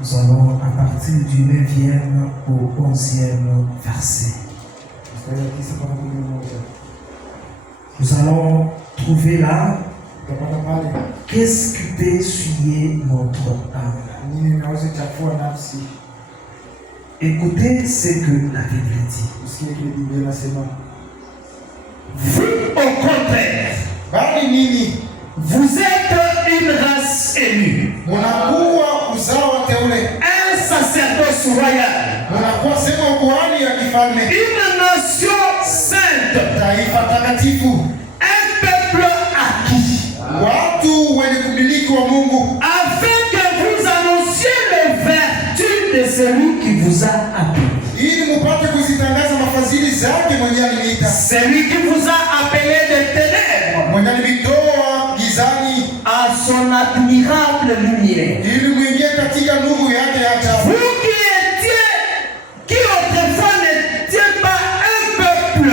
Nous allons à partir du 9e au 11e verset. Nous allons trouver là qu'est-ce qui peut essuyer notre âme. Écoutez ce que la Bible dit. Vous, au contraire, vous êtes une race élue, un sacerdoce royal, une nation sainte, un peuple acquis, afin que vous annonciez les vertus de celui qui vous a appelé. Celui qui vous a appelé des ténèbres à son admirable lumière. Vous qui autrefois n'étiez pas un peuple,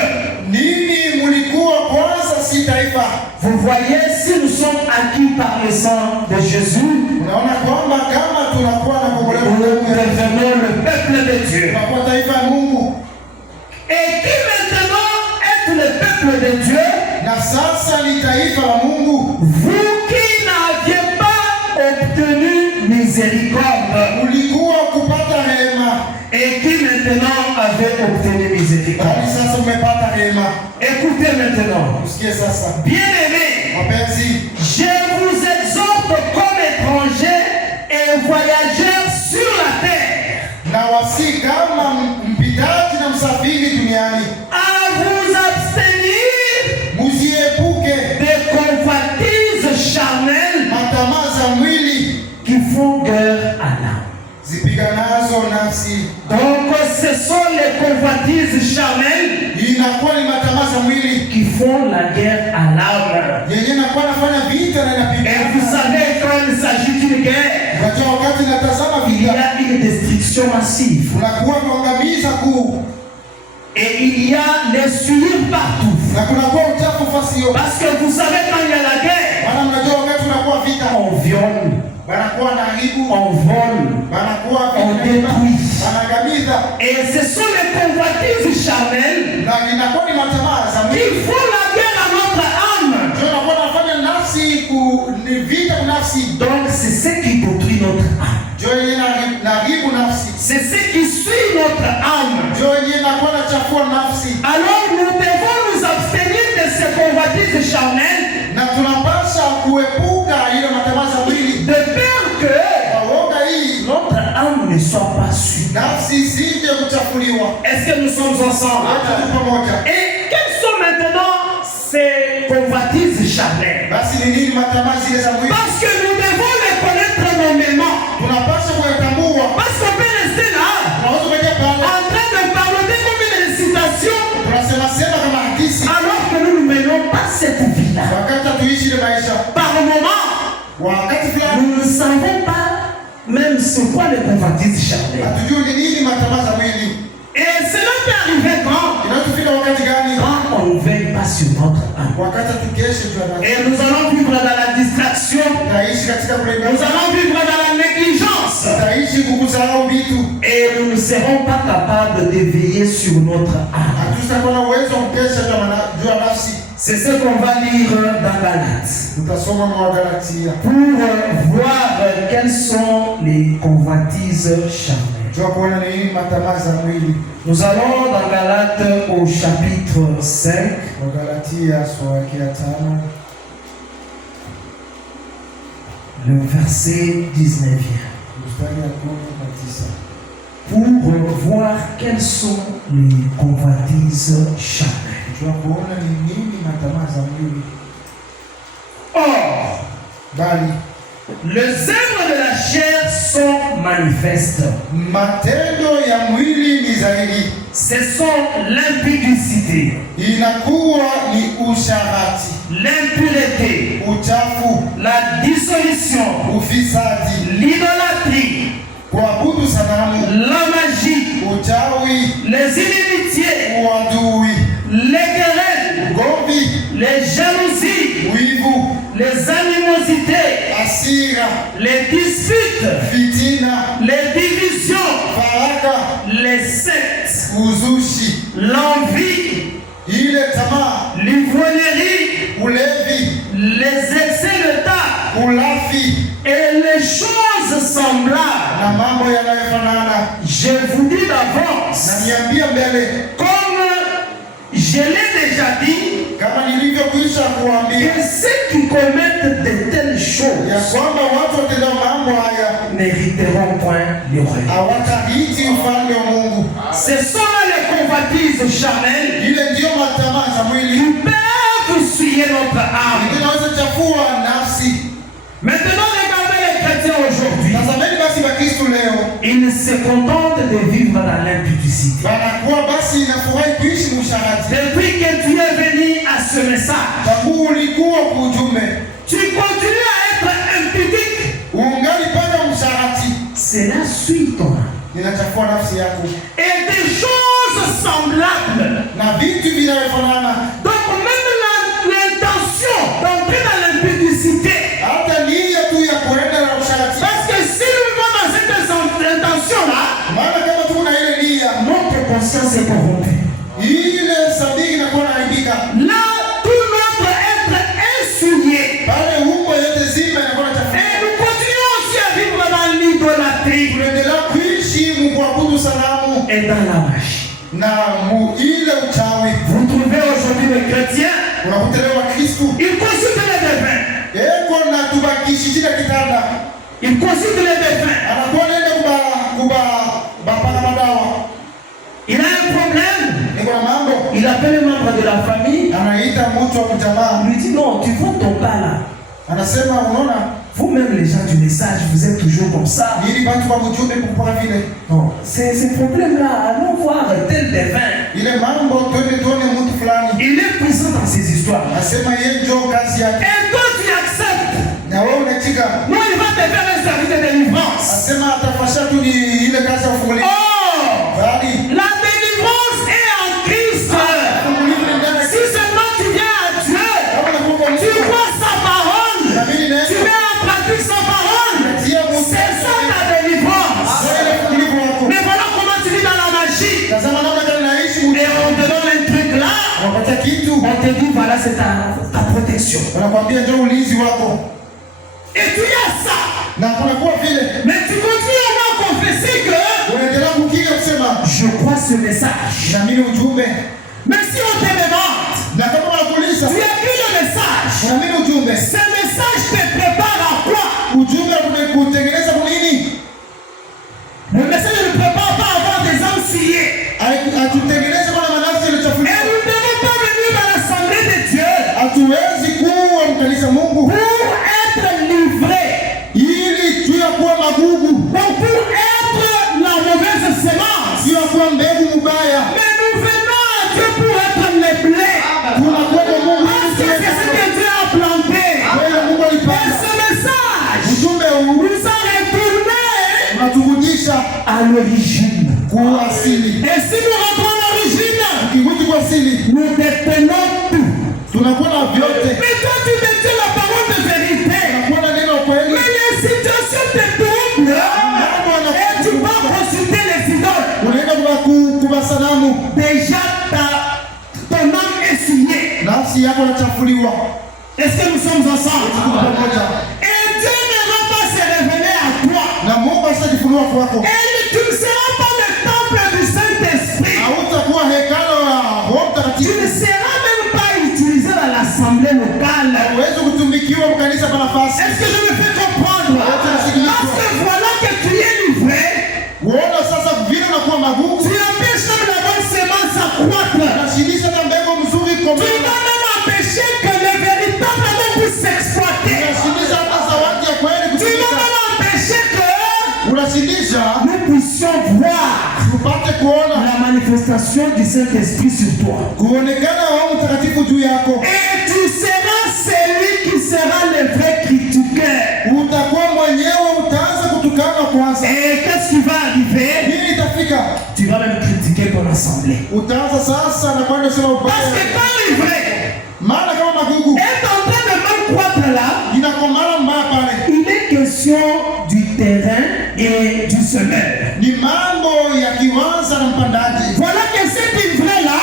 vous voyez, si nous sommes acquis par le sang de Jésus, nous devenons le peuple de Dieu. Et qui maintenant est le peuple de Dieu? Vous qui n'aviez pas obtenu miséricorde et qui maintenant avez obtenu miséricorde. Écoutez maintenant, bien-aimés, je vous exhorte comme étrangers et voyageurs sur la terre à vous abstenir des convoitises charnelles qui font guerre à l'âme. Donc ce sont les convoitises charnelles qui font la guerre à l'âme. Et vous savez, quand il s'agit d'une guerre, il y a une destruction massive. Et il y a les souillures partout. Parce que vous savez, quand il y a la guerre, on viole, on vole, on détruit. Et ce sont les convoitises charnelles qui font la guerre à notre âme. Donc c'est ce qui détruit notre âme. C'est ce qui suit notre âme. Alors nous devons nous abstenir de ces convoitises charnelles, de peur que notre âme ne soit pas suivie. Est-ce que nous sommes ensemble? Et quelles sont maintenant ces convoitises charnelles? Parce que nous devons les connaître nommément. Parce qu'on peut rester là en train de parler comme une récitation alors que nous ne menons pas cette vie-là. Par moment, nous ne savons pas même c'est quoi les convoitises charnelles. Et cela peut arriver quand on ne veille pas sur notre âme. Et nous allons vivre dans la distraction. Nous allons vivre dans la négligence. Et nous ne serons pas capables de veiller sur notre âme. C'est ce qu'on va lire dans Galates. Pour voir quelles sont les convoitises charnelles. Nous allons dans Galates au chapitre 5. Le verset 19. Pour voir quelles sont les convoitises charnelles. Or, les œuvres de la chair sont manifestes. Ce sont l'impudicité, l'impureté, la dissolution, l'idolâtrie, la magie, les inimitiés, les querelles, les jalousies, les animosités, hasira, les disputes, fitina, les divisions, faraka, les sectes, uzushi, l'envie, ile tamaa, l'ivrognerie, ulevi, les excès de tabac ulafi et les choses semblables. na mambo yanayofanana. Je vous dis d'avance, Na niambia mbele, comme je l'ai déjà dit, kama nilivyokwisha kuambia, que ceux qui commettent de telles choses ya kwamba watu watendao mambo haya n'hériteront point le royaume. hawatarithi ufalme wa Mungu. Ce sont là les convoitises charnelles Ile ndiyo matamaa za mwili qui peuvent souiller notre âme. inaweza chafua nafsi. Maintenant, regardez les chrétiens aujourd'hui. Tazameni basi Wakristo leo, Ils se contentent de vivre dans l'impudicité. wanakuwa basi inafurahi kuishi musharati. Depuis que tu es venu à ce message, Tangu ulikuwa kuujume, tu continues à être impudique. ungali paka msharati, Cela suit ton âme. inachafua nafsi yako Et des choses semblables. na vitu vinavyofanana. Donc même l'intention d'entrer dans l'impudicité. Hata nia tu ya kuenda na usharati, Parce que si nous vivons dans cette intention-là, maana kama tu na ile nia, notre conscience est corrompue. ile sabiki inakuwa naharibika. Là, tout notre être est souillé. Pale huko yote zima inakuwa chafuka. Et nous continuons aussi à vivre dans l'idolâtrie Tunaendelea kuishi mkuabudu sanamu et dans la magie. na ile uchawi. Vous trouvez aujourd'hui les chrétiens, Unakuta leo Wakristo ils consultent les défunts. eko na tubakishi chini ya kitanda, Ils consultent les défunts. anakuwa nenda bapaka madawa. Il a un problème. Niko na mambo, Il appelle un membre de la famille. anaita mtu wa mjamaa, Il lui dit non, tu vois ton cas là. anasema unaona, Vous-même les gens du message, vous êtes toujours comme ça. ili batu kwa mjumbe kupora vile Non, ces problèmes-là, allons voir tel défunt. ile mambo, twende tuone mtu fulani. Il est puissant dans ces histoires. Anasema yeye ndio kazi yake, Et toi tu acceptes. na wewe unachika. Non, il va te faire un service de délivrance. Anasema atafasha tu ni ile kazi ya kufungulia. Oh, Bali la délivrance est en Christ. Si seulement tu viens à Dieu, kama nakuwa tu mtu vois sa parole, na mimi tu nenda mets en pratique sa parole, c'est ça ta délivrance. Mais voilà comment tu vis dans la magie. tazama namna gani naishi Et on te donne un truc là, wakati kitu on te dit voilà c'est ta protection. wanakuambia ndio ulinzi wako, Et tu y as ça. na kunakuwa vile Mais tu continues à confesser que unaendelea kukinga kusema je crois ce message. na mimi ujumbe, Mais si on te demande, na kama wanakuuliza tu écris le message. na mimi ujumbe, Ce message te prépare à quoi? ujumbe kutengeneza kwa nini? Le message ne prépare pas à avoir des âmes sciées. Atutengeneze kwa manafsi Et yaliyochafuka. nous ne devons pas venir dans l'assemblée de Dieu Hatuwezi kuwa mkanisa Mungu pour être livrés. ili tu ya kuwa magugu, Donc pour être la mauvaise semence. tu ya kuwa mbegu mbaya. Mais nous venons à Dieu pour être les blés. Tunakuwa kwa Mungu Parce que c'est ce que Dieu a planté. wewe Mungu Et alipanda. ce message Ujumbe huu nous a retourné unaturudisha à l'origine. kwa asili. Et si nous rentrons à l'origine, Ukirudi kwa asili, nous détenons tout. tunakuwa na vyote. Mais toi tu détiens la parole de vérité. Tunakuwa na neno kweli. Mais les situations te tournent et tu vas consulter les idoles. Unaenda kwa sanamu, Déjà ton âme est signée. nafsi yako inachafuliwa. Est-ce que nous sommes ensemble? Pamoja. Et Dieu ne va pas se révéler à toi. Na Mungu ashajifunua kwako. Et tu ne seras pas le temple du Saint-Esprit. Hautakuwa hekalo la Roho Tu Mtakatifu. ne seras même pas utilisé dans l'assemblée locale. Hauwezi kutumikiwa mkanisa kwa nafasi. Est-ce que je me fais comprendre? Parce que voilà que tu es livré. Uona sasa vile unakuwa magugu. Tu empêches même la bonne semence à croître. Unashindisha na mbegu mzuri Tu komea. vas même empêcher que le véritable amour puisse s'exploiter. Unashindisha hata zawadi ya kweli Tu vas kutumika. même empêcher que Unashindisha nous puissions voir tupate kuona la manifestation du Saint-Esprit sur toi. kuonekana Roho Mtakatifu juu yako. Et tu seras celui qui sera le vrai critiqueur. Utakuwa mwenyewe utaanza kutukana kwanza. Et qu'est-ce qui va arriver? Nini itafika? Tu vas même critiquer ton assemblée. Utaanza sasa na kwenda sema Parce que ubaya. quand livré Maana kama magugu est en train de même croître là, inakomala mbaya pale. il terrain et du semeur. Ni mambo ya kiwanja na mpandaji. Voilà que cet ivraie-là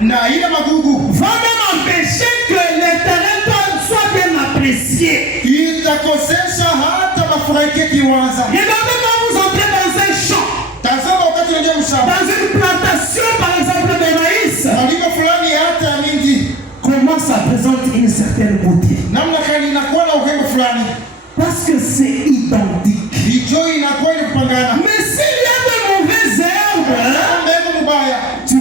na ile magugu va même empêcher que le terrain soit bien apprécié. Itakosesha hata mafurahike kiwanja. Regardez quand vous entrez dans un champ, tazama wakati unaingia mshamba, dans une plantation par exemple de maïs, malima fulani hata ya mingi, comment ça présente une certaine beauté. Namna gani inakuwa na urembo fulani, parce que c'est identique. Hicho inakuwa ni kupangana. Mais s'il y a de mauvaises herbes, tu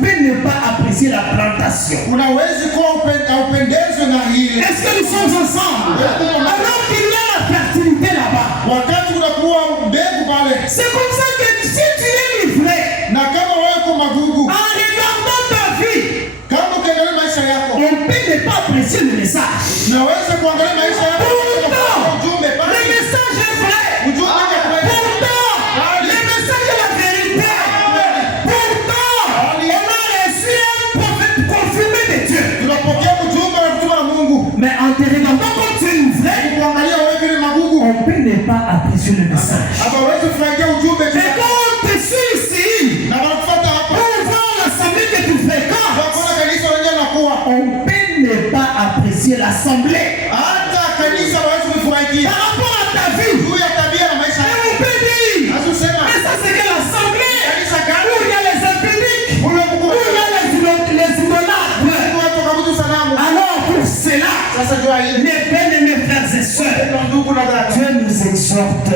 peux ne pas apprécier la plantation. Unawezi kuwa upendezwe na hili. Est-ce que nous sommes ensemble? Alors qu'il y a la fertilité là-bas. Wakati kunakuwa mbegu pale. C'est comme ça que si tu es livré, na kama wewe kwa magugu, en regardant ta vie, kama ukiangalia maisha yako, on peut ne pas apprécier le message. Naweza kuangalia maisha yako. Pourtant, le message est vrai. Pourtant, le message est la vérité. Pourtant, on a reçu un prophète confirmé de Dieu. Tunapokea ujumbe wa kutoka kwa Mungu. Mais en te regardant comme tu es livré, kuangalia wewe vile magugu, on peut ne pas apprécier le message. Hawezi kufurahia ujumbe. Mais quand on te suit ici, na wanafuata hapa, pour voir l'assemblée que tu fréquentes, wakona kanisa wenyewe nakuwa, on peut ne pas apprécier l'assemblée. Hata kanisa hawezi kufurahia. Par rapport à ta vie, juu ya tabia na maisha yako. on peut dire, asusema, mais ça c'est que l'assemblée, kanisa gani? Où il y a les impuniques, Où il y a les idolâtres. Watu kabudu sanamu. Alors pour cela, Sasa jua hili, mes bien-aimés frères et sœurs, ndugu na dada, Dieu nous exhorte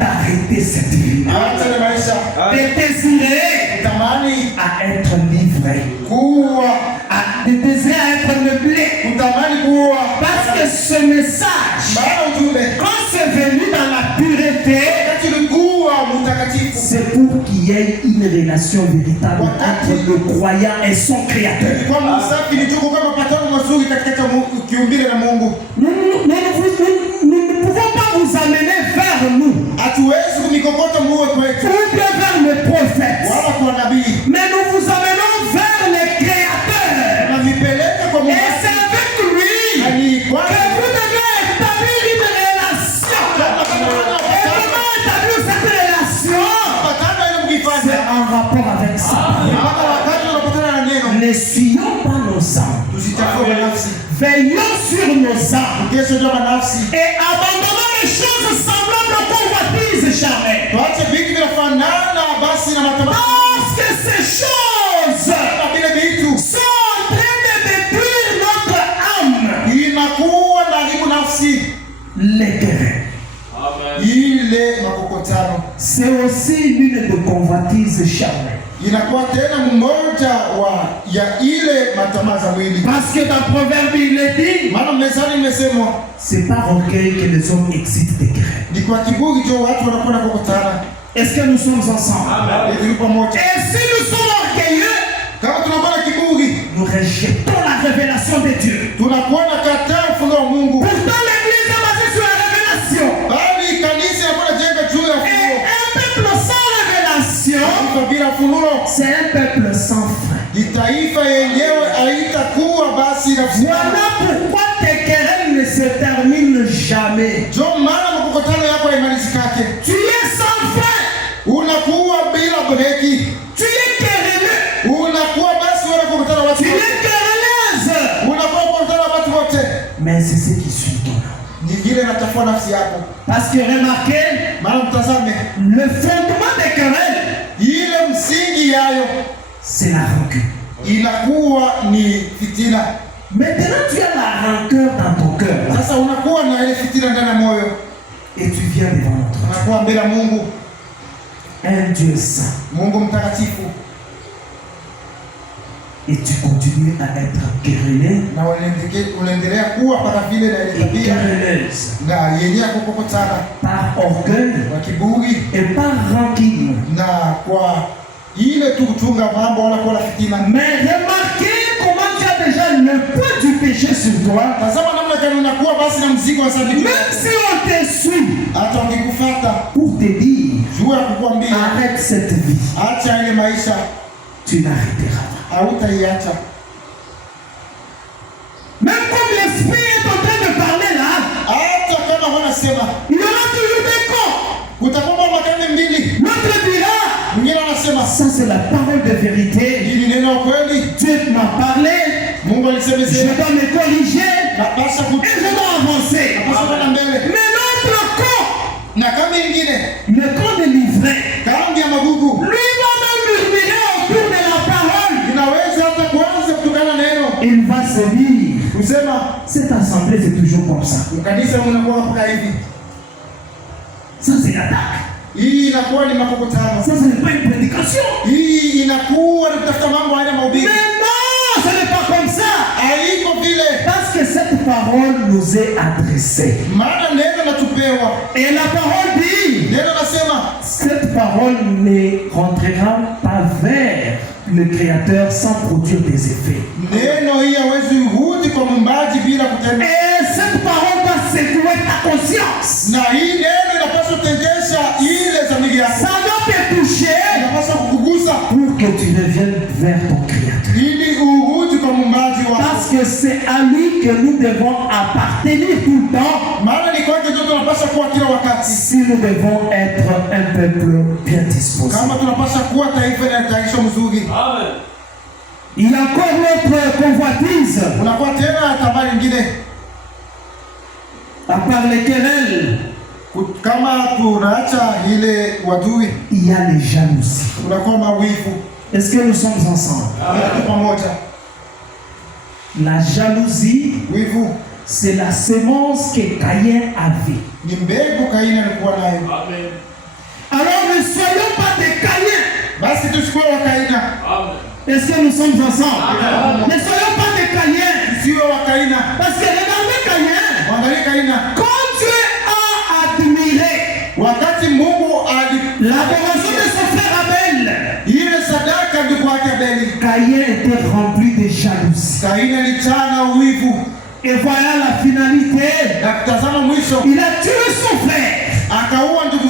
d'arrêter cette vie, acha na maisha, de désirer tamani à être livré, de désirer à être meublé, utamani kuwa, parce que ce message, quand c'est venu dans la pureté, c'est pour qu'il y ait une relation véritable entre le croyant et son créateur. Nous ne pouvons pas vous amener vers nous, ou bien vers le prophète, mais nous vous amenons vers le créateur. Et c'est avec lui que vous devez établir une relation. Et comment établir cette relation? C'est en rapport avec ça. Ne fuyons pas nos âmes. Veillons sur nos âmes. Et abandonnons les choses semblables aux convoitises charnelles. Parce que ces choses sont en train de détruire notre âme. Les querelles. C'est aussi l'une de convoitises charnelles. Inakuwa tena mmoja ya ile matamaa za mwili. Parce que dans Proverbe il est dit, maana mezani imesemwa, c'est par orgueil que les hommes excitent des querelles. Ni kwa kiburi ndio watu wanakwenda kukutana. Est-ce que nous sommes ensemble? Amen. Et si nous sommes orgueilleux, kama tunakuwa na kiburi, nous rejetons la révélation de Dieu. Tunakuwa na kataa ufunuo wa Mungu. Pourtant l'église est basée sur la révélation. Bali kanisa inakuwa jenga juu ya ufunuo. Et un peuple sans révélation, c'est un peuple sans frein. Voilà pourquoi tes querelles ne se terminent jamais. Tu es sans frein. Tu es querelleux. Tu es querelleuse. Mais c'est ce qui suit ton âme. Parce que remarquez, le fondement des querelles, c'est la rancune. Maintenant tu as la rancœur dans ton cœur. Et tu viens devant notre Dieu. Un Dieu saint. Et tu continues à être querellé et querelleuse par orgueil et par rancune. Mais remarquez comment tu as déjà le poids du péché sur toi. Même si on te suit pour te dire arrête cette vie, tu n'arrêteras pas. Même comme l'esprit est en train de parler là, il y aura toujours des camps. Kutakuwa makande mbili. L'autre dira, mwingine anasema ça c'est la parole de vérité. Hili neno kweli. Dieu m'a parlé. Mungu alisema je dois me corriger. Napasha et je dois avancer. Napasha kwenda mbele. Mais l'autre camp, na kama ingine, le camp de l'ivraie, kambi ya magugu, lui va même murmurer autour de la parole. Inaweza hata kuanza kutukana neno. Il va se dire, kusema cette assemblée c'est toujours comme ça. Kanisa mnakuwa hapa hivi. Ça c'est l'attaque. Hii inakuwa ni makokotano. Ça c'est pas une prédication. Hii inakuwa ni kutafuta mambo haya mahubiri. Mais non, ce n'est pas comme ça. Haiko vile. Parce que cette parole nous est adressée. Maana neno natupewa. Et la parole dit, neno nasema, cette parole ne rentrera pas vers le Créateur sans produire des effets. Neno hii hawezi rudi kwa Muumbaji bila kutenda. Et cette parole va secouer ta conscience. Na hii neno inapaswa kutengesha ile dhamiri yako. Ça doit te toucher. Inapaswa kukugusa pour que tu reviennes vers ton Créateur. Ili urudi kwa Muumbaji wako. Parce que c'est à lui que nous devons appartenir tout le temps. Maana ni kwake ndio tunapaswa kuwa kila wakati. Si nous devons être un peuple bien disposé. Kama tunapaswa kuwa taifa linalotayarisha mzuri. Amen. Il y a encore notre convoitise. Unakuwa tena tabari nyingine. À part les querelles. Kama tunaacha ile wadui. Il y a les jalousies. Unakuwa mawivu. Est-ce que nous sommes ensemble? Pamoja. La jalousie, wivu, c'est la semence que Caïn avait. Ni mbegu Kaini alikuwa nayo. Amen. Alors ne soyons pas des Caïns. Basi tusikuwe wa Kaina. Amen. Est-ce que nous sommes ensemble? Amen. Ne soyons pas des Caïns. Siwe wa Kaina. Parce que regardez Caïn. Angalia Kaina. Quand Dieu a admiré wakati Mungu l'adoration de son frère Abel, ile sadaka ndugu yake Abeli, Caïn était rempli de jalousie. Kaini alichana wivu. Et voilà la finalité. Na kutazama mwisho, il a tué son frère. Akaua ndugu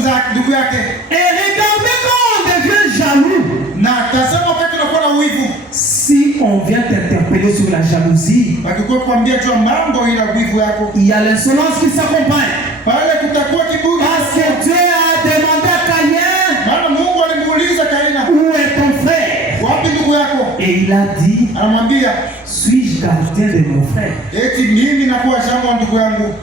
yake. Et regardez quand on devient jaloux. Na tazama wakati unakuwa na wivu. Si on vient t'interpeller sur la jalousie, akikuwa kuambia tu mambo ila wivu yako, il y a l'insolence qui s'accompagne. Pale kutakuwa kiburi. Parce que Dieu a demandé à Caïn, maana Mungu alimuuliza Kaina, où est ton frère? Wapi ndugu yako? Et il a dit, anamwambia, suis-je gardien de mon frère? Eti mimi nakuwa shamba ndugu yangu.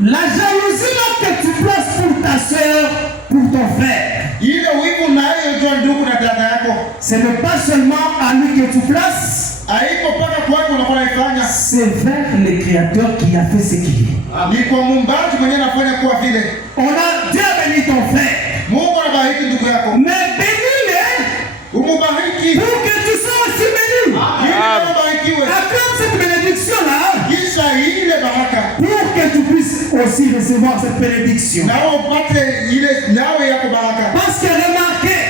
La jalousie là que tu places pour ta soeur, pour ton frère, ile wivu nayo jua ndugu na dada yako, ce n'est pas seulement à lui que tu places. Haiko paka kwako unakuwa naifanya. C'est vers le Créateur qui a fait ce qu'il est. Ni kwa Muumbaji mwenyewe anafanya kuwa vile. On a Dieu béni ton frère. Mungu anabariki ndugu yako. Mais bénis-le. Umubariki. Pour que tu sois aussi béni. Acclame cette bénédiction là. Kisha ile baraka. Pour que tu puisses aussi recevoir cette bénédiction. Nao upate ile nawe yako baraka. Parce que remarquez,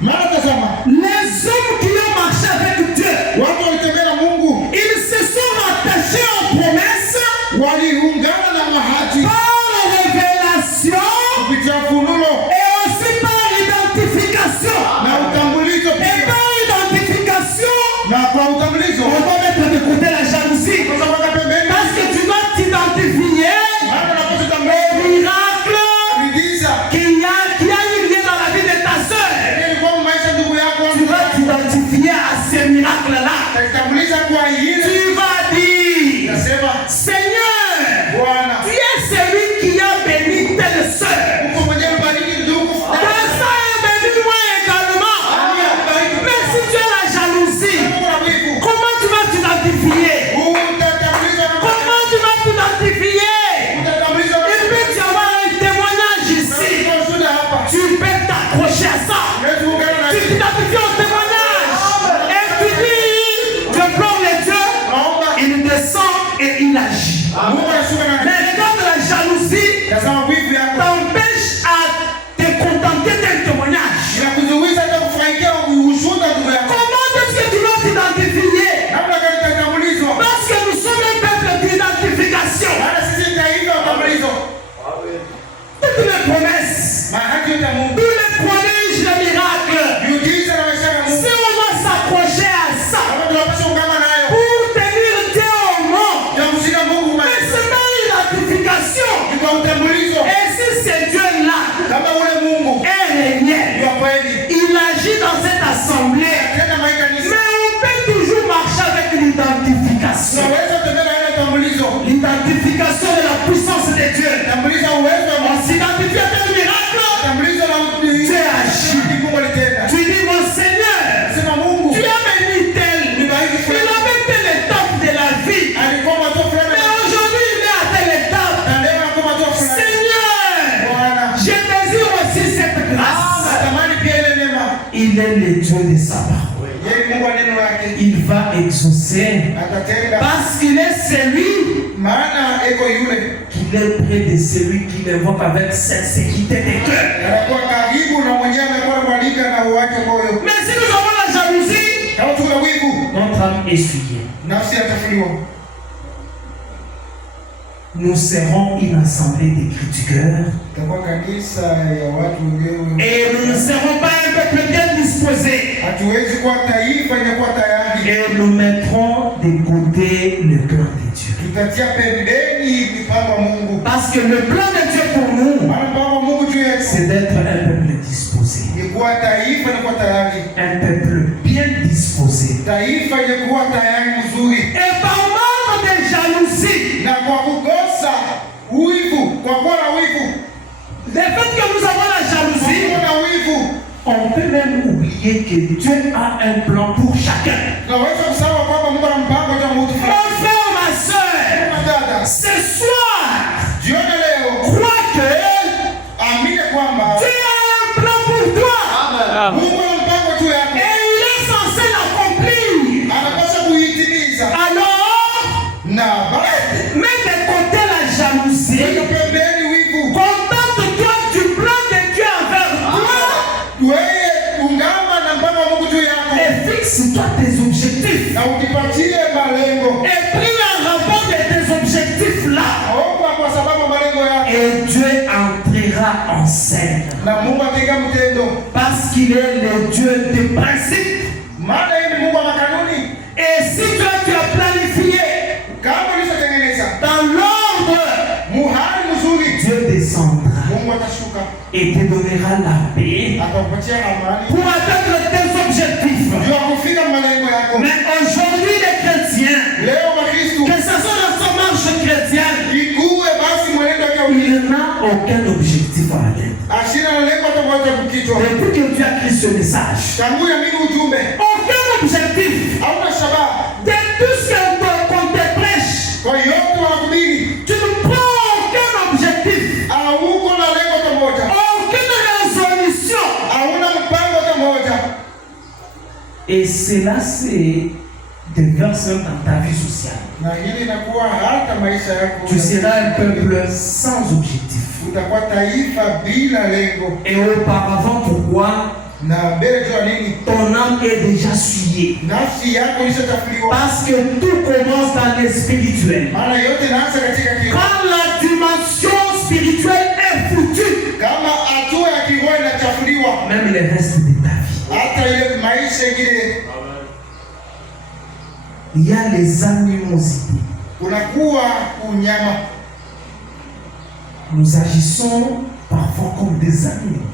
les hommes qui ont marché avec Dieu, watu walitembea na Mungu, ils se sont attachés aux promesses, waliungana na ahadi par révélation kupitia funulo, et aussi par identification. Na utambulizo pia. Et par identification, na kwa utambulizo, on doit mettre de côté la jalousie. Parce que tu dois t'identifier au miracle qu'il y a eu lieu dans la vie de ta soeur. Tu vas t'identifier à ce miracle-là. Tu vas dire, Seigneur, tu es celui Et si ce Dieu-là est réel, il agit dans cette assemblée, mais on peut toujours marcher avec l'identification. L'identification de la puissance de Dieu. On s'identifie à tel miracle, Dieu agit. Tu dis, mon Seigneur, tu as béni tel, il avait telle étape de la vie, mais aujourd'hui il est à telle étape. Seigneur, je désire aussi cette grâce. Il est le Dieu des sabbats. Il va exaucer parce qu'il est celui qu'il est près de celui qui l'évoque avec sincérité de cœur. Mais si nous avons la jalousie, notre âme est souillée. Nous serons une assemblée de critiqueurs et nous ne serons pas un peuple bien disposé. Et nous mettrons de côté le plan de Dieu. Parce que le plan de Dieu pour nous, c'est d'être un peuple disposé. Un peuple bien disposé. Et par manque de jalousie, le fait que nous avons la jalousie, on peut même oublier que Dieu a un plan pour chacun. Mon frère, ma soeur, ce soir, crois que Dieu a un plan pour toi. Et il est censé l'accomplir. Alors, mets de côté la jalousie. Contente-toi du plan de Dieu envers toi. Et fixe-toi tes objectifs. Et prie en rapport de tes objectifs là. Et Dieu entrera en scène. Parce qu'il est le Dieu des principes. Et si toi tu as planifié dans l'ordre, Dieu descendra et te donnera la paix pour atteindre tes objectifs. Mais aujourd'hui les chrétiens, que ce soit dans sa marche chrétienne, il n'a aucun objectif à atteindre. Depuis que tu as écrit ce message, aucun objectif. De tout ce qu'on te prêche, tu ne prends aucun objectif, aucune résolution. Et cela c'est déverse dans ta vie sociale. Tu seras un peuple sans objectif. Et auparavant, pourquoi? Ton âme est déjà souillée. Parce que tout commence dans le spirituel. Quand la dimension spirituelle est foutue, même le reste de ta vie, il y a les animosités. Nous agissons parfois comme des animaux.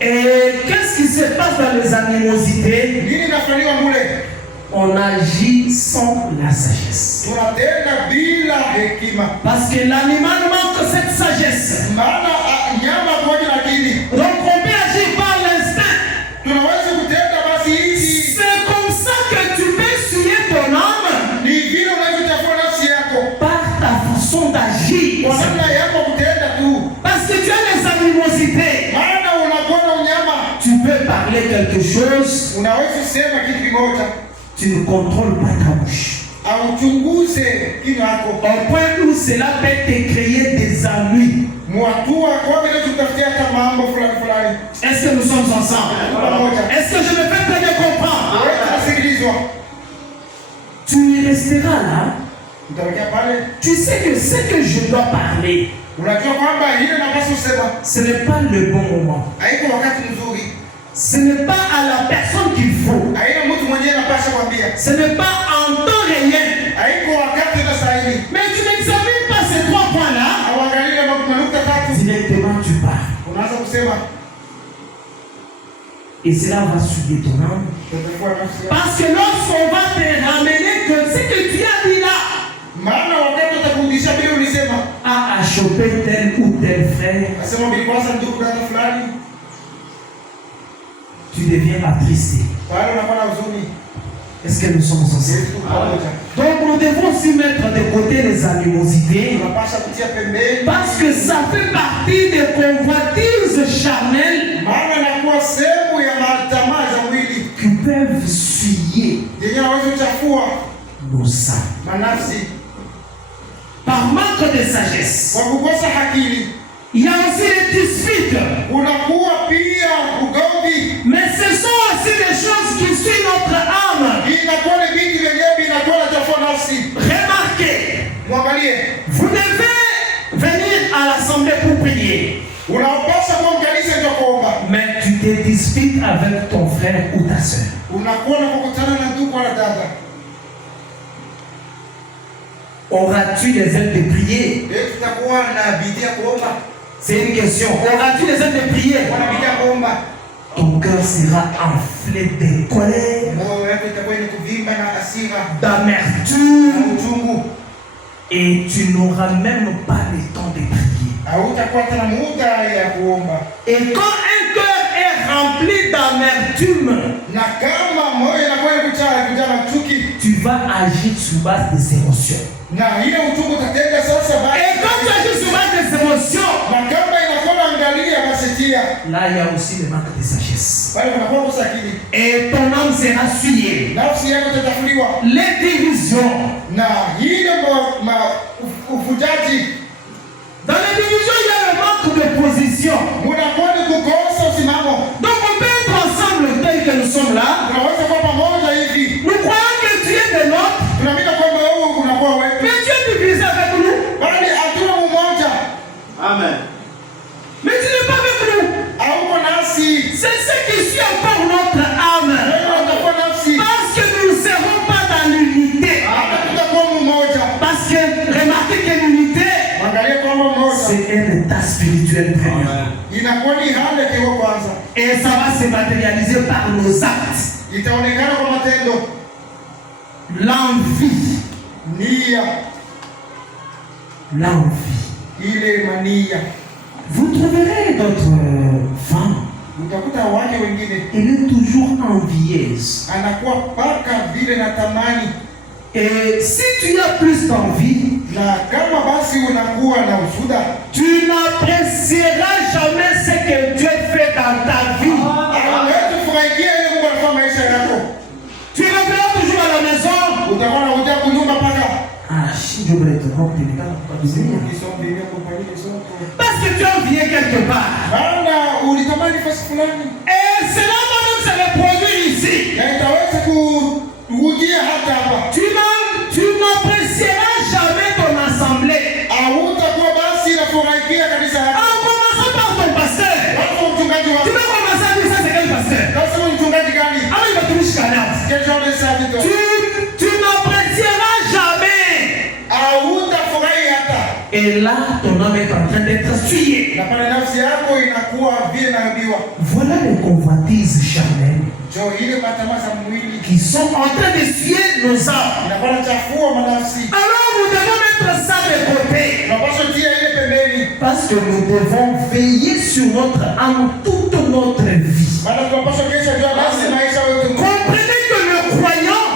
Et qu'est-ce qui se passe dans les animosités? On agit sans la sagesse. Parce que l'animal manque cette sagesse. Donc on peut agir par l'instinct. C'est comme ça que tu peux souiller ton âme par ta façon d'agir. Parce que tu as les animosités. Tu peux parler quelque chose, tu ne contrôles pas ta bouche. Au point où cela peut te créer des ennuis. Est-ce que nous sommes ensemble? Est-ce que je me fais très bien comprendre? Tu resteras là. Tu sais que ce que je dois parler, ce n'est pas le bon moment. Ce n'est pas à la personne qu'il faut. Ce n'est pas en temps réel. Mais tu n'examines pas ces 3 points-là. Directement tu pars. Et cela va souiller ton âme. Parce que lorsqu'on va te ramener que ce que tu as dit là, à choper tel ou tel frère, tu deviens attristé. Est-ce que nous sommes ensemble? Donc nous devons aussi mettre de côté les animosités, parce que ça fait partie des convoitises charnelles qui peuvent souiller nos âmes par manque de sagesse. Il y a aussi les disputes. Mais ce sont aussi des choses qui suivent notre âme. Remarquez, vous devez venir à l'assemblée pour prier. Mais tu te disputes avec ton frère ou ta soeur. Auras-tu les ailes de prier? C'est une question. Auras-tu les ailes de prier? Ton cœur sera enflé de colère, d'amertume, et tu n'auras même pas le temps de prier. Et quand un cœur est rempli d'amertume, tu vas agir sur base des émotions. Et quand tu agis sur base des émotions, là il y a aussi le manque de sagesse. Et ton âme sera souillée. Les divisions. Dans les divisions, il y a le manque de position. Donc on peut être ensemble tel que nous sommes là. Nous croyons que tu es de l'autre. Mais tu es divisé avec nous. Amen. Mais tu n'es pas avec nous. C'est ce qui suit encore notre âme. Parce que nous ne serons pas dans l'unité. Parce que remarquez que l'unité, c'est un état spirituel premier. Et ça va se matérialiser par nos actes. L'envie. L'envie. Vous trouverez d'autres femmes. Elle est toujours envieuse. Et si tu as plus d'envie, tu n'apprécieras jamais ce que Dieu fait dans ta vie. Tu reviens toujours à la maison. Si je voulais te rendre, parce que tu as envié quelque part. Et cela même se reproduit ici. Tu n'apprécieras jamais ton assemblée. En commençant par ton pasteur. Tu veux commencer à dire ça, c'est quel pasteur? Ah, il va te toucher à l'âme. Tu n'apprécieras jamais. Et là, ton âme est en train d'être souillée. Voilà les convoitises charnelles qui sont en train de souiller nos âmes. Alors nous devons mettre ça de côté. Parce que nous devons veiller sur notre âme toute notre vie. Comprenez que le croyant,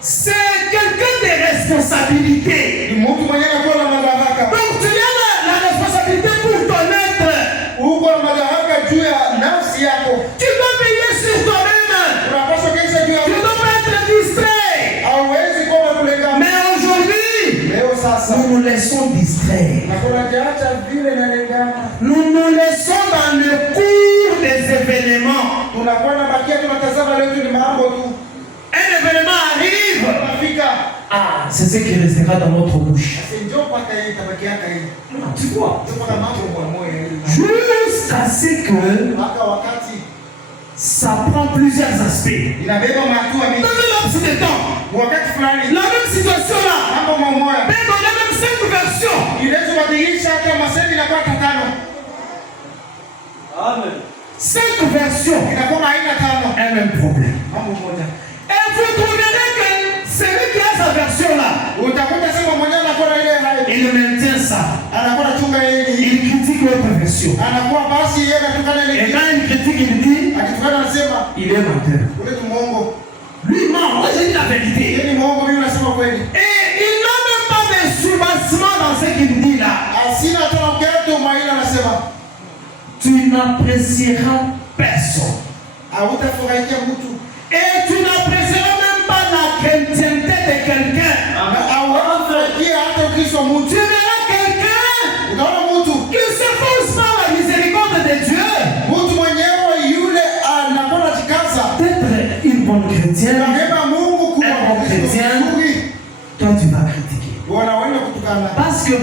c'est quelqu'un de responsabilité. Donc tu as la responsabilité pour connaître. Tu dois veiller sur toi-même. Tu ne dois pas être distrait. Mais aujourd'hui, nous nous laissons distraire. Nous nous laissons dans le cours des événements. Un événement arrive. Ah, c'est ce qui restera dans notre bouche. Tu vois. Jusqu'à ce que ça prend plusieurs aspects. Dans le laps de temps, wakati fulani la même situation là, mambo mamoya mais dans la même 5 versions, inaweza kubadilisha hata masemi na kwa 5. Amen. 5 versions inakuwa aina 5, un même problème. mambo moja. Et vous trouverez que celui qui a sa version là, utakuta sema mwenyewe anakuwa na ile hali, il maintient ça, anakuwa anachunga yeye, il critique l'autre version, anakuwa basi yeye anatukana ile, et quand il critique il dit, akitukana anasema il est menteur, ule ni muongo, lui ment, moi j'ai dit la vérité, yeye ni muongo, mimi nasema kweli. et il n'a même pas de soubassement dans ce qu'il dit là. Asina hata ukiato maana anasema tu n'apprécieras personne, hautafurahikia mtu, et tu n'apprécieras même pas la chrétienté de quelqu'un. Hautafurahikia hata ukiswa mtu. Tu verras quelqu'un Unaona mtu qui s'efforce par la miséricorde de Dieu, mtu mwenyewe yule anakuwa anajikaza d'être une bonne chrétienne, anabeba Mungu kuwa un bon chrétien. Toi tu vas critiquer, wanaenda kutukana, parce que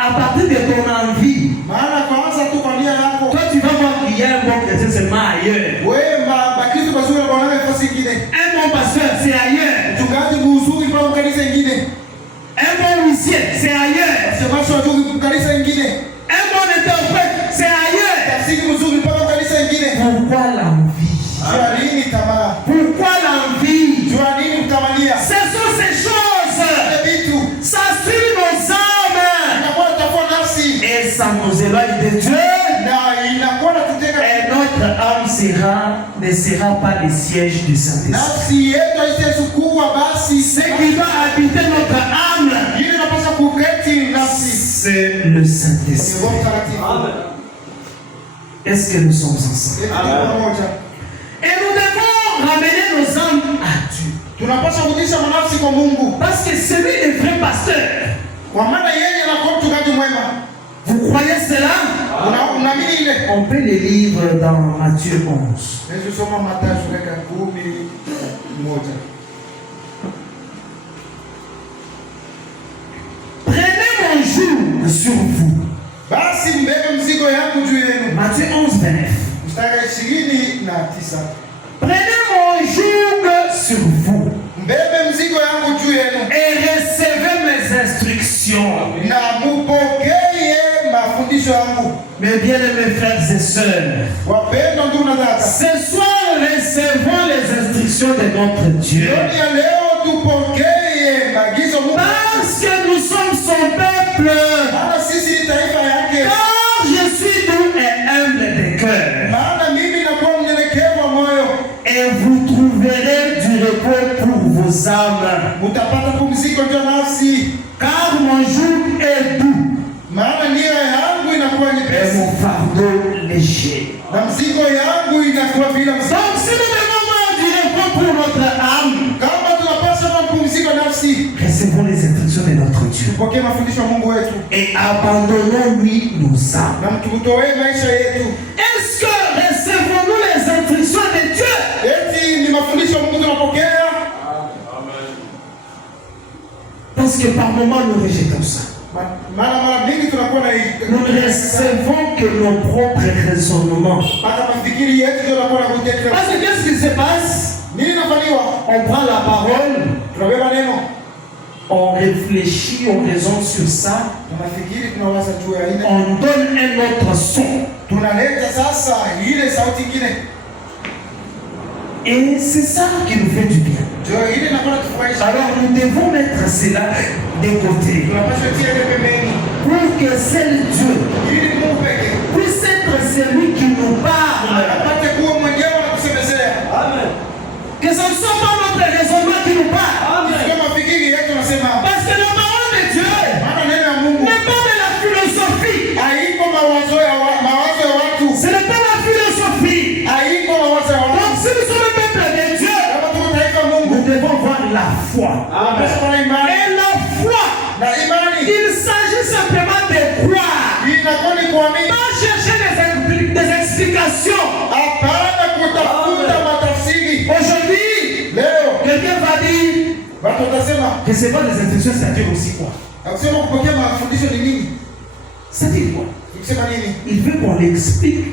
à partir de ton envie, maana kwanza tu kwa nia yako, toi tu vas voir qu'il y a un bon chrétien seulement ailleurs, wewe bakristo bazuri wanaona nafasi nyingine, un bon pasteur c'est ailleurs, mchungaji mzuri kwa kanisa nyingine, un bon huissier c'est ailleurs, semaji wazuri kwa kanisa nyingine, un bon interprète c'est ailleurs. tafsiri mzuri kwa kanisa nyingine. Pourquoi l'envie? Jua nini tamaa? Pourquoi l'envie? Jua nini kutamania? Ce sont ces choses, Vitu ça suit nos âmes inakuwa tafuta nafsi et ça nous éloigne de Dieu, na inakuwa tutenga, et notre âme ne sera pas le siège du Saint-Esprit. nafsi yetu isisukua basi Ce qui doit habiter notre âme, ile inapaswa kuketi nafsi, c'est le Saint-Esprit. Amen. Est-ce que nous sommes ensemble? Amen. Et nous devons ramener nos âmes à Dieu. Tunapaswa kurudisha manafsi kwa Mungu, Parce que celui est vrai pasteur. kwa maana yeye anakuwa mchungaji mwema. Vous croyez cela? Unaamini ile? On peut les lire dans Matthieu 11. Yesu soma Mathayo sura ya 11. Prenez mon joug sur vous. Basi mbebe mzigo yangu juu yenu. Matthieu 11:29. Mstari 29. Prenez mon joug sur vous. Mbebe mzigo yangu juu yenu. Et recevez mes instructions. Na mupokee mafundisho yangu. Mes bien-aimés frères et sœurs, Wapendwa ndugu na dada, ce soir recevons les instructions de notre Dieu. jioni ya leo tupokee maagizo Mungu. Parce que nous sommes son peuple. Maana sisi ni taifa yake. Car je suis doux et humble de cœur. Maana mimi nakuwa mnyenyekevu wa moyo. Et vous trouverez du repos pour vos âmes. Mutapata pumziko juu ya nafsi. Car mon joug est doux Maana nia yangu inakuwa et nyepesi. mon fardeau léger. Na mzigo yangu inakuwa bila mzigo. Donc si nous devons avoir du repos pour notre âme, Kama tunapaswa mapumziko nafsi, recevons les instructions de notre Dieu. tupokee mafundisho ya Mungu wetu. Et abandonnons-lui nos âmes. Na mtutoe maisha yetu. Est-ce que recevons-nous les instructions de Dieu? Eti ni mafundisho ya Mungu tunapokea. Parce que par moments nous rejetons ça. Mara mingi tunakuwa na Nous ne recevons que nos propres raisonnements. hata mafikiri yetu ndio tunakuwa na kutetea. Parce que qu'est-ce qui se passe? Nini inafanywa? On prend la parole, Tunabeba neno. on réfléchit, on raisonne sur ça, Tunafikiri tunawaza juu ya ile. on donne un autre son. Tunaleta sasa ile sauti nyingine. Et c'est ça qui nous fait du bien. Ndio ile inakuwa tufurahisha. Alors nous devons mettre cela de côté Tunapaswa tia ile pembeni. pour que seul Dieu Ili Mungu pekee puisse être celui qui nous parle. apate kuwa mwenyewe na kusemezea. Amen. Que ce ne soit pas notre raisonnement qui nous parle. Sio mafikiri yetu nasema. Parce que la parole de Dieu Maana neno la Mungu n'est pas de la philosophie. haiko mawazo ya watu. Ce n'est pas la philosophie. Haiko mawazo ya Donc watu. si nous sommes le peuple de Dieu, Kama tuko taifa Mungu, nous devons voir la foi. tunapaswa kuwa na imani. Et la foi, Na imani il s'agit simplement de croire. inakuwa ni kuamini. Pas chercher des explications. Hapana kutafuta matafsiri. Aujourd'hui, Leo quelqu'un va dire, watu watasema, recevoir des instructions, c'est-à-dire aussi quoi? akisema kupokea mafundisho ni nini? C'est-à-dire quoi? Ukisema nini? Il veut qu'on l'explique.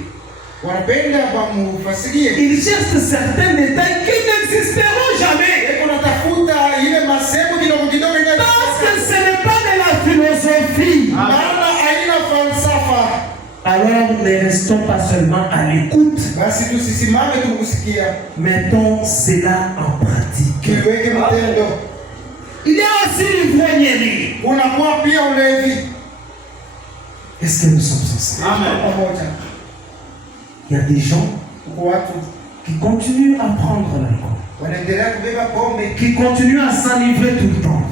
Wanapenda wamufasirie. Il cherche certains détails qui n'existeront jamais. Eko Parce que ce n'est pas de la philosophie. Alors ne restons pas seulement à l'écoute. Mettons cela en pratique. Il y a aussi l'ivrognerie. Est-ce que nous sommes ensemble? Amen. Il y a des gens qui continuent à prendre l'alcool, qui continuent à s'enivrer tout le temps.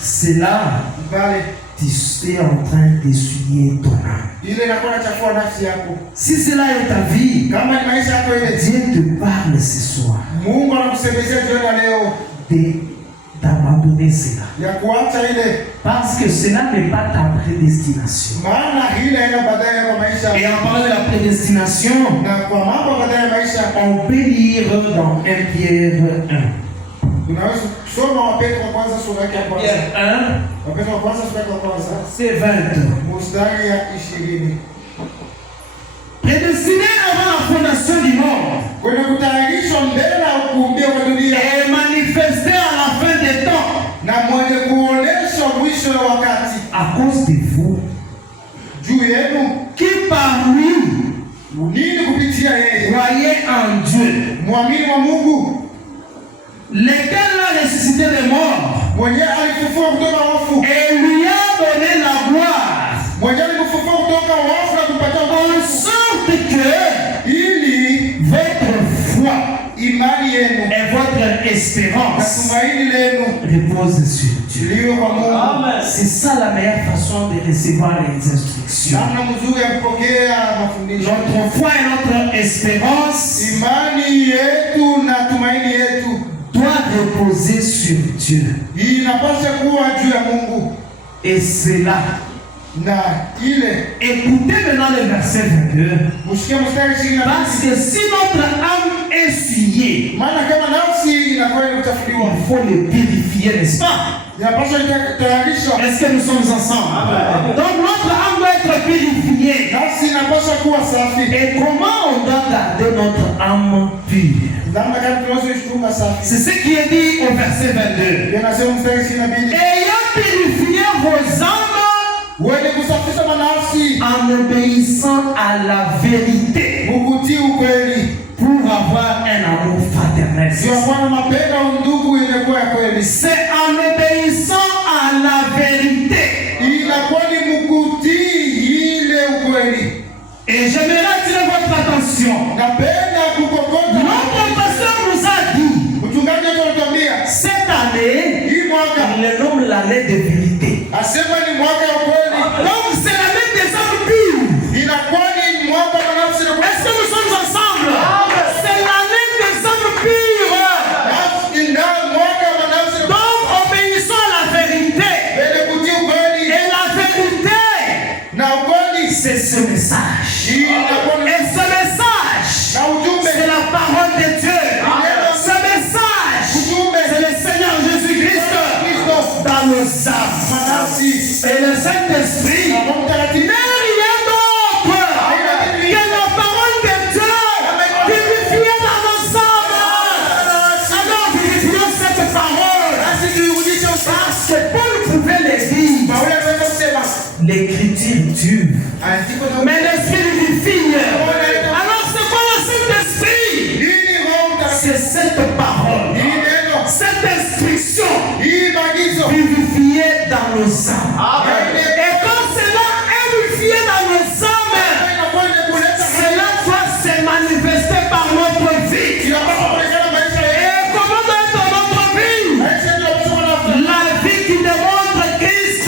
C'est là tu es en train d'essuyer ton âme. Si cela est ta vie, Dieu te parle ce soir d'abandonner cela. Parce que cela n'est pas ta prédestination. Et en parlant de la prédestination, on peut lire dans 1 Pierre 1. Pierre 1, c'est 20. Prédestiné avant la fondation du monde et manifesté à la fin des temps à cause de vous qui par lui croyez en Dieu, lequel l'a ressuscité des morts et lui a donné la gloire, en sorte que votre foi et votre espérance repose sur Dieu. C'est ça la meilleure façon de recevoir les instructions. Notre foi et notre espérance doit reposer sur Dieu. Et c'est là. Écoutez maintenant le verset 22. Parce que si notre âme est souillée, il faut le purifier, n'est-ce pas? Est-ce que nous sommes ensemble? Donc notre âme doit être purifiée. Et comment on doit garder notre âme pure? C'est ce qui est dit au verset 22. Ayant purifié vos âmes en obéissant à la vérité pour avoir un amour fraternel. C'est en obéissant à la vérité. Et j'aimerais attirer votre attention. Notre pasteur nous a dit cette année, il le nomme l'année de vérité. Donc c'est l'année des âmes pures. Est-ce que nous sommes ensemble? C'est l'année des âmes pures. Donc obéissons à la vérité. Et la vérité, c'est ce message. Et ce message, c'est la parole de Dieu. Ce message, c'est le Seigneur Jésus-Christ dans nos âmes. Et le Saint-Esprit n'est rien d'autre que la parole de Dieu purifiée dans nos âmes. Alors vérifions cette parole. Parce que Paul pouvait le dire. L'écriture tue, mais l'esprit vivifie. Alors c'est quoi le Saint-Esprit? C'est cette parole, cette instruction vivifiée dans nos âmes. Et quand cela est vivifié dans nos âmes, cela doit se manifester par notre vie. Et comment doit être notre vie? La vie qui démontre Christ.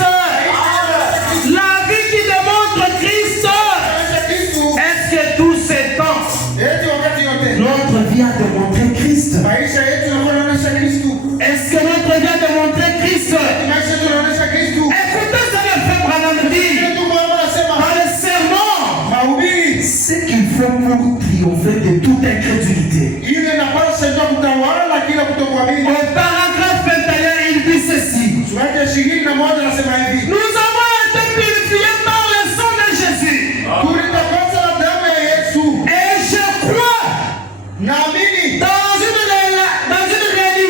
La vie qui démontre Christ. Est-ce que tous ces temps, notre vie a démontré Christ? Est-ce que notre vie a démontré Christ? Écoutez ce que fait Branham dit dans le sermon. Ce qu'il faut pour triompher de toute incrédulité. Au paragraphe 21, il dit ceci. Nous avons été purifiés par le sang de Jésus. Et je crois dans une réalité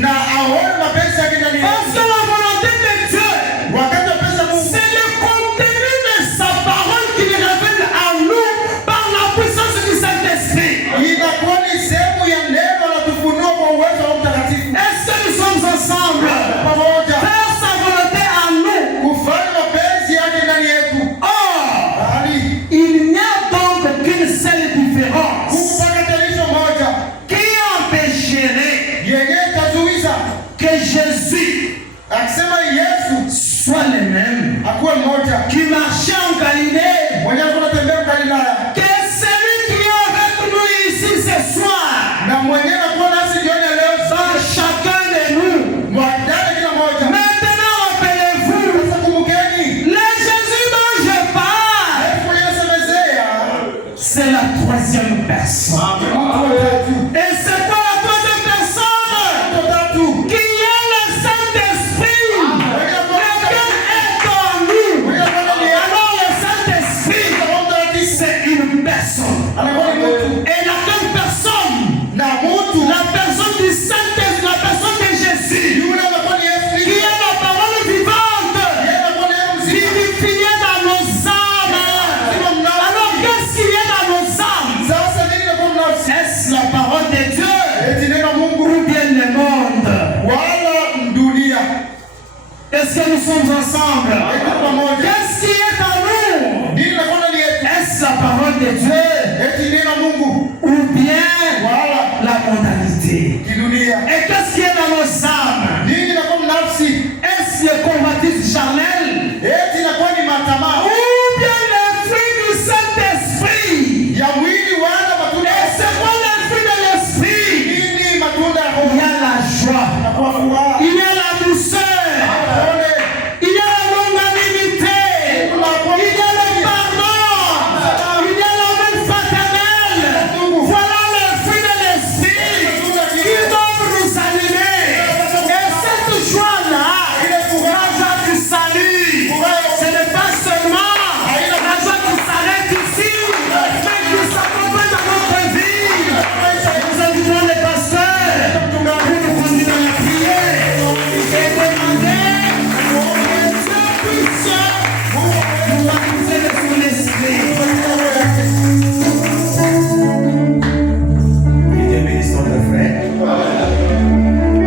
na aone mapenzi yake ndani yetu. Parce que la volonté de Dieu, Wakati mapenzi ya Mungu, c'est le contenu de sa parole qui le révèle à nous par la puissance du Saint-Esprit. inakuwa ni sehemu ya neno la tufunua kwa uwezo wa Mtakatifu. Est-ce que nous sommes ensemble? Pamoja Faire sa volonté à nous. kufanya mapenzi yake ndani yetu. Or, Bali il n'y a donc qu'une seule différence kupatanisho moja qui empêcherait yenye tazuiza que Jésus akisema Yesu soit le même akuwe mmoja qui marchait en Galilée mwenye anatembea Galilaya que celui qui est avec nous ici ce soir. na mwenye anakuwa nasi jioni ya leo Dans chacun de nous. mwadane kila moja. Maintenant, rappelez-vous, Sasa kumbukeni, le Jésus dont je parle, Yesu mwenye anasemezea c'est la troisième personne. mtu wa tatu. Et c'est quoi la troisième personne? Mtu wa tatu Qui est le Saint-Esprit, lequel est en nous. Alors le Saint-Esprit, c'est une personne. anakuwa ni mtu Et laquelle personne? na mtu La personne du Saint-Esprit, la personne de Jésus, yule anakuwa ni Yesu qui Kristo. est la parole vivante, Yeye anakuwa ni Yesu mzima. vivifiée dans nos âmes. Alors qu'est-ce qu'il y a dans nos âmes? Sasa nini inakuwa mnafsi? Est-ce la parole de Dieu Eti neno la Mungu ou bien le monde? wala dunia. Est-ce que nous sommes ensemble? Haiko pamoja. Qu'est-ce qui est en nous? Nini inakuwa ndani yetu? Est-ce la parole de Dieu Eti neno la Mungu ou bien wala la modalité? kidunia. Et qu'est-ce qui est dans nos âmes? Nini inakuwa mnafsi? Est-ce le convoitise charnel Eti inakuwa ni matamaa ou bien le fruit du Saint-Esprit? ya mwili wala matunda. Et c'est quoi le fruit de l'Esprit? Nini matunda ya Il Roho? y a la joie, Inakuwa furaha,